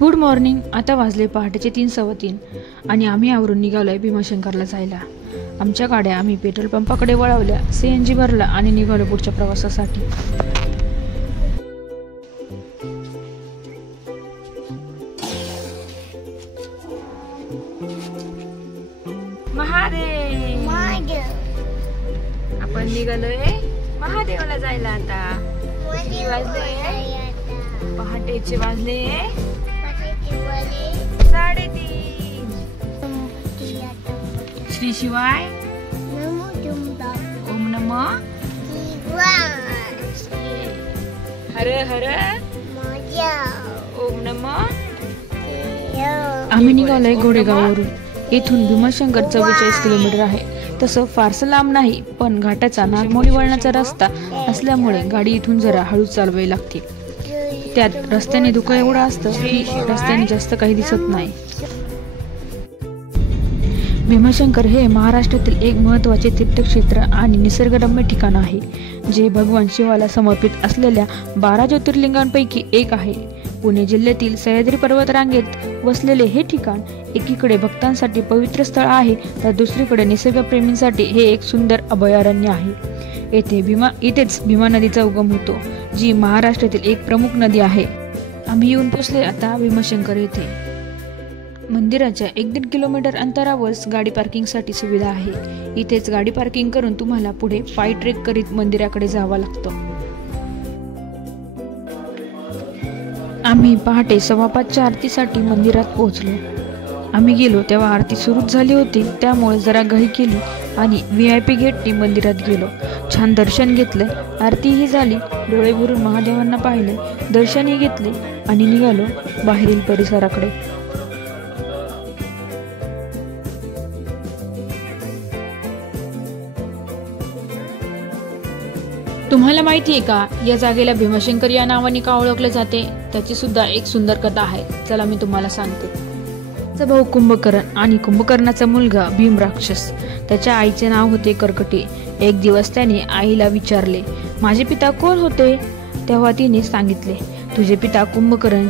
Good morning. आता वाजले पहाटेचे 3:15 आणि आम्ही आवरून निघालोय भीमाशंकरला जायला. आमच्या गाड्या आम्ही पेट्रोल पंपाकडे वळवल्या, CNG भरला आणि निघालो पुढच्या प्रवासासाठी. महादेव, आपण निघालोय महादेवाला जायला. आता किती वाजले? पहाटेचे वाजले 3:30. श्री शिवाय ओम नमः हर हर ओम नमः. आम्ही निघालोय घोडेगाववरून. इथून भीमाशंकर 44 किलोमीटर आहे. तसं फारसं लांब नाही, पण घाटाचा नागमोडी वळणाचा रस्ता असल्यामुळे गाडी इथून जरा हळूच चालवावी लागते. त्यात रस्त्याने धुकं एवढं असतं की रस्त्याने जास्त काही दिसत नाही. भीमाशंकर हे महाराष्ट्रातील एक महत्त्वाचे तीर्थक्षेत्र आणि निसर्गरम्य ठिकाण आहे, जे भगवान शिवाला समर्पित असलेल्या 12 ज्योतिर्लिंगांपैकी एक आहे. पुणे जिल्ह्यातील सह्याद्री पर्वतरांगेत वसलेले हे ठिकाण एकीकडे भक्तांसाठी पवित्र स्थळ आहे, तर दुसरीकडे निसर्गप्रेमींसाठी हे एक सुंदर अभयारण्य आहे. इथेच भीमा नदीचा उगम होतो, जी महाराष्ट्रातील एक प्रमुख नदी आहे. आम्ही येऊन पोहोचले आता भीमाशंकर येथे. मंदिराच्या 1.5 किलोमीटर अंतरावरच गाडी पार्किंगसाठी सुविधा आहे. इथेच गाडी पार्किंग करून तुम्हाला पुढे पायी ट्रेक करीत मंदिराकडे जावं लागतं. आम्ही पहाटे 5:15च्या आरतीसाठी मंदिरात पोहोचलो. आम्ही गेलो तेव्हा आरती सुरूच झाली होती, त्यामुळे जरा घाई केली आणि VIP गेटने मंदिरात गेलो. छान दर्शन घेतलं, आरतीही झाली. डोळे भरून महादेवांना पाहिले, दर्शनही घेतले आणि निघालो बाहेरील परिसराकडे. तुम्हाला माहिती आहे का, या जागेला भीमाशंकर या नावाने का ओळखले जाते? त्याची सुद्धा एक सुंदर कथा आहे. चला मी तुम्हाला सांगते. त्याचा भाऊ कुंभकर्ण आणि कुंभकर्णाचा मुलगा भीम राक्षस. त्याच्या आईचे नाव होते कर्कटी. एक दिवस त्याने आईला विचारले, माझे पिता कोण होते? तेव्हा तिने सांगितले, तुझे पिता कुंभकर्ण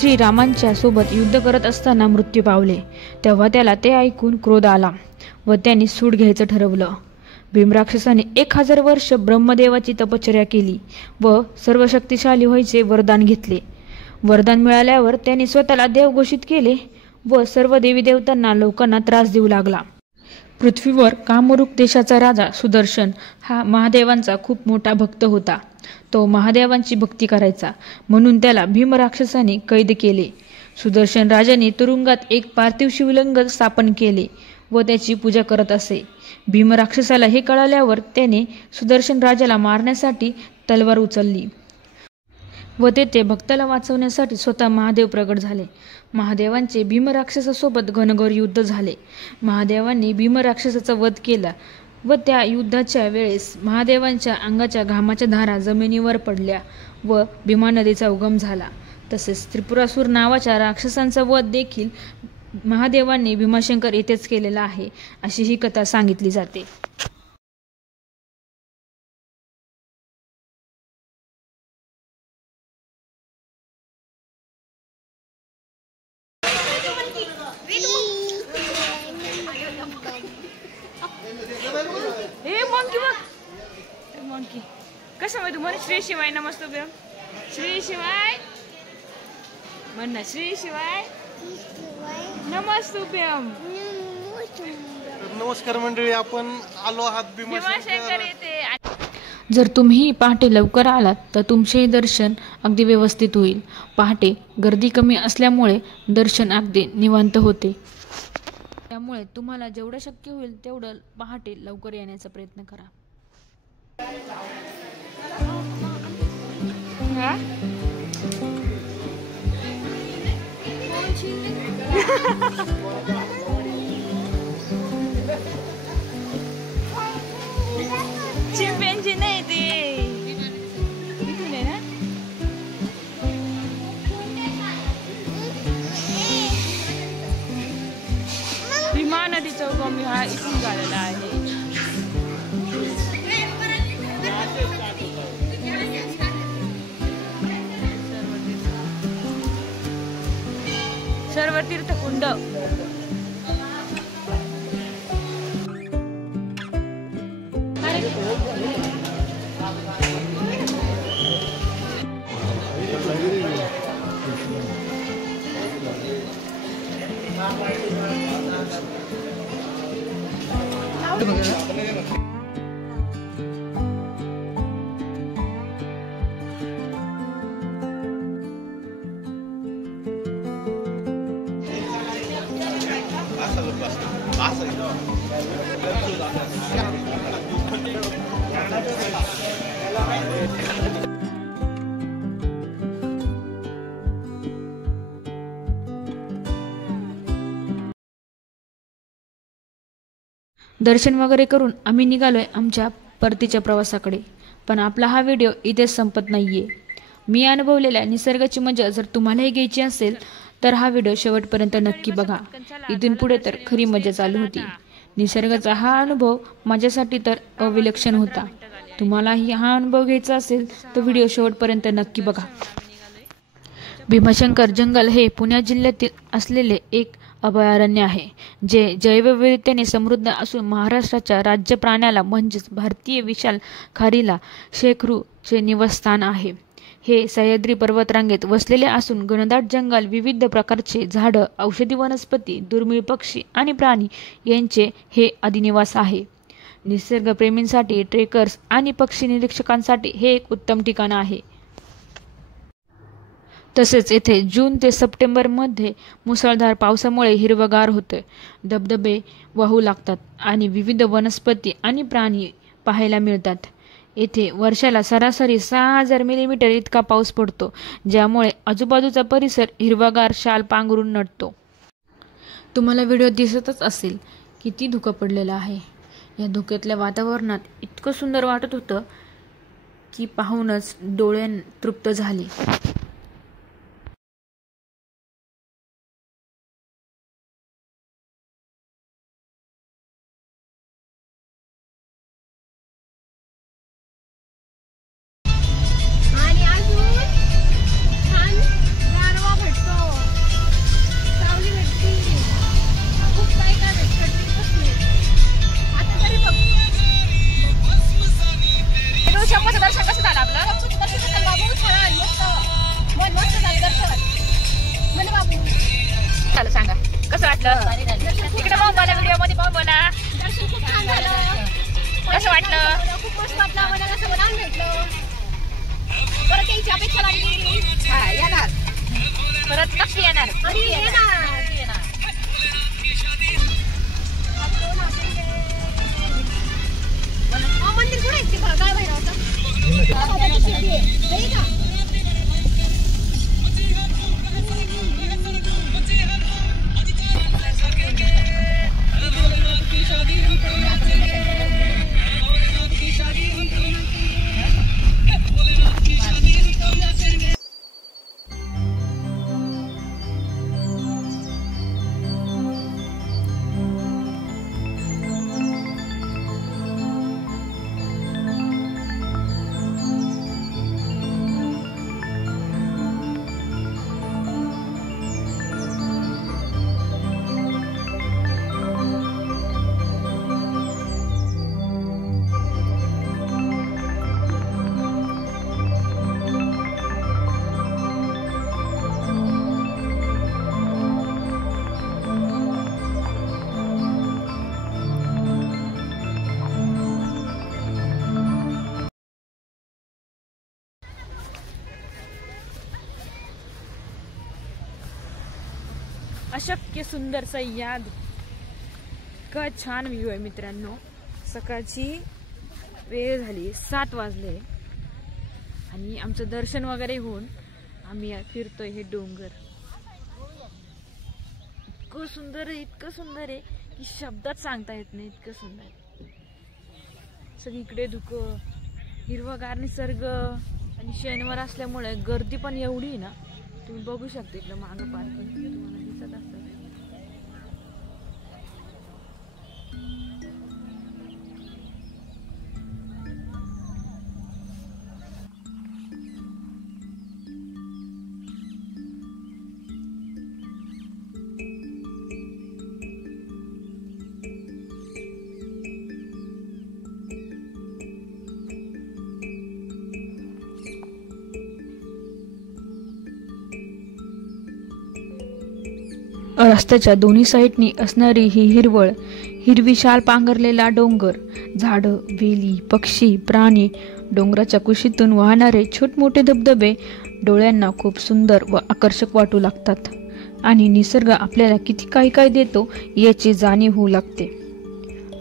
श्रीरामांच्या सोबत युद्ध करत असताना मृत्यू पावले. तेव्हा त्याला ते ऐकून क्रोध आला व त्याने सूड घ्यायचं ठरवलं. भीमराक्षसाने 1000 वर्ष ब्रह्मदेवाची तपश्चर्या केली व सर्वशक्तिशाली व्हायचे वरदान घेतले. वरदान मिळाल्यावर त्याने स्वतःला देव घोषित केले व सर्व देवी देवतांना लोकांना त्रास देऊ लागला. पृथ्वीवर कामरूप देशाचा राजा सुदर्शन हा महादेवांचा खूप मोठा भक्त होता. तो महादेवांची भक्ती करायचा, म्हणून त्याला भीमराक्षसाने कैद केले. सुदर्शन राजाने तुरुंगात एक पार्थिव शिवलिंग स्थापन केले व त्याची पूजा करत असे. भीमराक्षसाला हे कळाल्यावर त्याने सुदर्शन राजाला मारण्यासाठी तलवार उचलली व तेथे भक्ताला वाचवण्यासाठी स्वतः महादेव प्रगट झाले. महादेवांचे भीमराक्षसासोबत घनघोर युद्ध झाले. महादेवांनी भीमराक्षसाचा वध केला व त्या युद्धाच्या वेळेस महादेवांच्या अंगाच्या घामाच्या धारा जमिनीवर पडल्या व भीमा नदीचा उगम झाला. तसेच त्रिपुरासूर नावाच्या राक्षसांचा वध देखील महादेवांनी भीमाशंकर येथेच केलेला आहे, अशी ही कथा सांगितली जाते. कसं माहिती म्हणे? श्री शिवाय नमस्तुभ्यम. श्री शिवाय म्हण ना, श्री शिवाय नमस्तुभ्यम. नमस्कार मंडळी, आपण आलो आहात भीमाशंकर येथे. जर तुम्ही पहाटे लवकर आलात तर तुमचेही दर्शन अगदी व्यवस्थित होईल. पहाटे गर्दी कमी असल्यामुळे दर्शन अगदी निवांत होते. त्यामुळे तुम्हाला जेवढं शक्य होईल तेवढं पहाटे लवकर येण्याचा प्रयत्न करा. चिंपॅन्झी नाही ते इथून आहे ना. भीमा नदीचा उगम हा इथून झालेला आहे. सर्व तीर्थकुंड दर्शन वगैरे करून आम्ही निघालोय आमच्या परतीच्या प्रवासाकडे. पण आपला हा व्हिडिओ इथेच संपत नाहीये. मी अनुभवलेल्या निसर्गाची मजा जर तुम्हालाही घ्यायची असेल तर हा व्हिडिओ शेवटपर्यंत नक्की बघा. इथून पुढे तर खरी मजा चालू होती. निसर्गाचा हा अनुभव माझ्यासाठी तर अविलक्षण होता. तुम्हालाही हा अनुभव घ्यायचा असेल तर व्हिडिओ शेवटपर्यंत नक्की बघा. भीमाशंकर जंगल हे पुणे जिल्ह्यातील असलेले एक अभयारण्य आहे, जे जैवविविधतेने समृद्ध असून महाराष्ट्राच्या राज्य प्राण्याला म्हणजेच भारतीय विशाल खारीला शेकरूचे निवासस्थान आहे. हे सह्याद्री पर्वतरांगेत वसलेले असून घनदाट जंगल, विविध प्रकारचे झाडं, औषधी वनस्पती, दुर्मिळ पक्षी आणि प्राणी यांचे हे अधिनिवास आहे. निसर्गप्रेमींसाठी, ट्रेकर्स आणि पक्षी निरीक्षकांसाठी हे एक उत्तम ठिकाण आहे. तसेच येथे जून ते सप्टेंबरमध्ये मुसळधार पावसामुळे हिरवगार होते, धबधबे वाहू लागतात आणि विविध वनस्पती आणि प्राणी पाहायला मिळतात. येथे वर्षाला सरासरी 6000 मिलीमीटर इतका पाऊस पडतो, ज्यामुळे आजूबाजूचा परिसर हिरवागार शाल पांघरून नटतो. तुम्हाला व्हिडिओ दिसतच असेल किती धुकं पडलेलं आहे. या धुक्यातल्या वातावरणात इतकं सुंदर वाटत होतं की पाहूनच डोळे तृप्त झाले. सांगा कसं वाटलं? तिकडे पाहून बोला, व्हिडिओ मध्ये पाहून बोला. कसं वाटलं? खूप मस्त वाटलं आम्हाला. असं वडान भेटलं. परत यायची अपेक्षा लागली. हा येणार, परत नक्की येणार. मंदिर कुठे आहे? काय भैरवचं अशक्य सुंदर सह्याद. का छान व्ह्यू आहे मित्रांनो. सकाळची वेळ झाली, 7 वाजले आणि आमचं दर्शन वगैरे होऊन आम्ही फिरतोय हे डोंगर. इतकं सुंदर आहे, इतकं सुंदर आहे की शब्दात सांगता येत नाही. इतकं सुंदर सगळीकडे धुकं, हिरवगार निसर्ग आणि शनिवार असल्यामुळे गर्दी पण एवढी आहे ना. तुम्ही बघू शकता इकडं मागं पार्किंग तुम्हाला दिसत असतं. रस्त्याच्या दोन्ही साईडनी असणारी ही हिरवळ, हिरवी शाल पांघरलेला डोंगर, झाडं, वेली, पक्षी, प्राणी, डोंगराच्या कुशीतून वाहणारे छोटमोठे धबधबे डोळ्यांना खूप सुंदर व आकर्षक वाटू लागतात आणि निसर्ग आपल्याला किती काय देतो याची जाणीव होऊ लागते.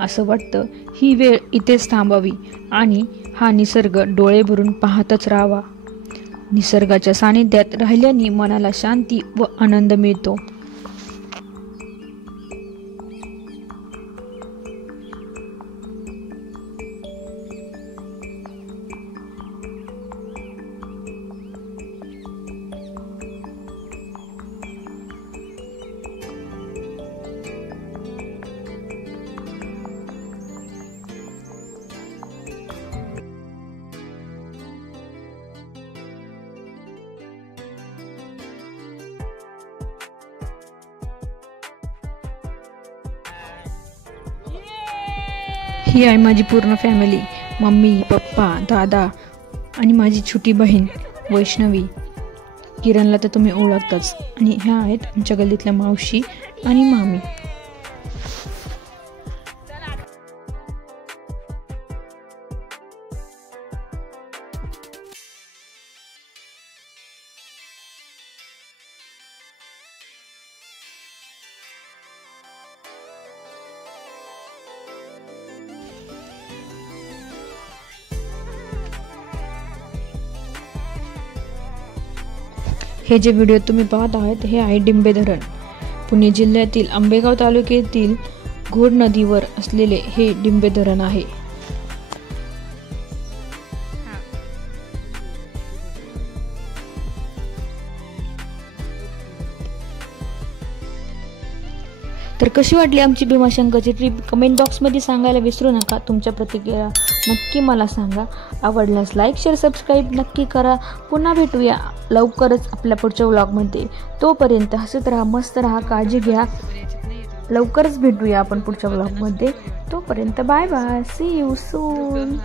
असं वाटतं ही वेळ इथेच थांबावी आणि हा निसर्ग डोळे भरून पाहतच राहावा. निसर्गाच्या सानिध्यात राहिल्याने मनाला शांती व आनंद मिळतो. ही आहे माझी पूर्ण फॅमिली. मम्मी, पप्पा, दादा आणि माझी छोटी बहीण वैष्णवी. किरणला तर तुम्ही ओळखताच. आणि ह्या आहेत आमच्या गल्लीतल्या मावशी आणि मामी. हे जे व्हिडिओ तुम्ही पाहत आहात हे आहे डिंबे धरण. पुणे जिल्ह्यातील आंबेगाव तालुक्यातील घोड नदीवर असलेले हे डिंबे धरण आहे. तर कशी वाटली आमची भीमाशंकरची ट्रिप कमेंट बॉक्समध्ये सांगायला विसरू नका. तुमच्या प्रतिक्रिया नक्की मला सांगा. आवडल्यास लाईक, शेअर, सबस्क्राईब नक्की करा. पुन्हा भेटूया लवकरच आपल्या पुढच्या व्लॉगमध्ये. तोपर्यंत हसत राहा, मस्त राहा, काळजी घ्या. लवकरच भेटूया आपण पुढच्या व्लॉगमध्ये. तोपर्यंत bye bye, see you soon.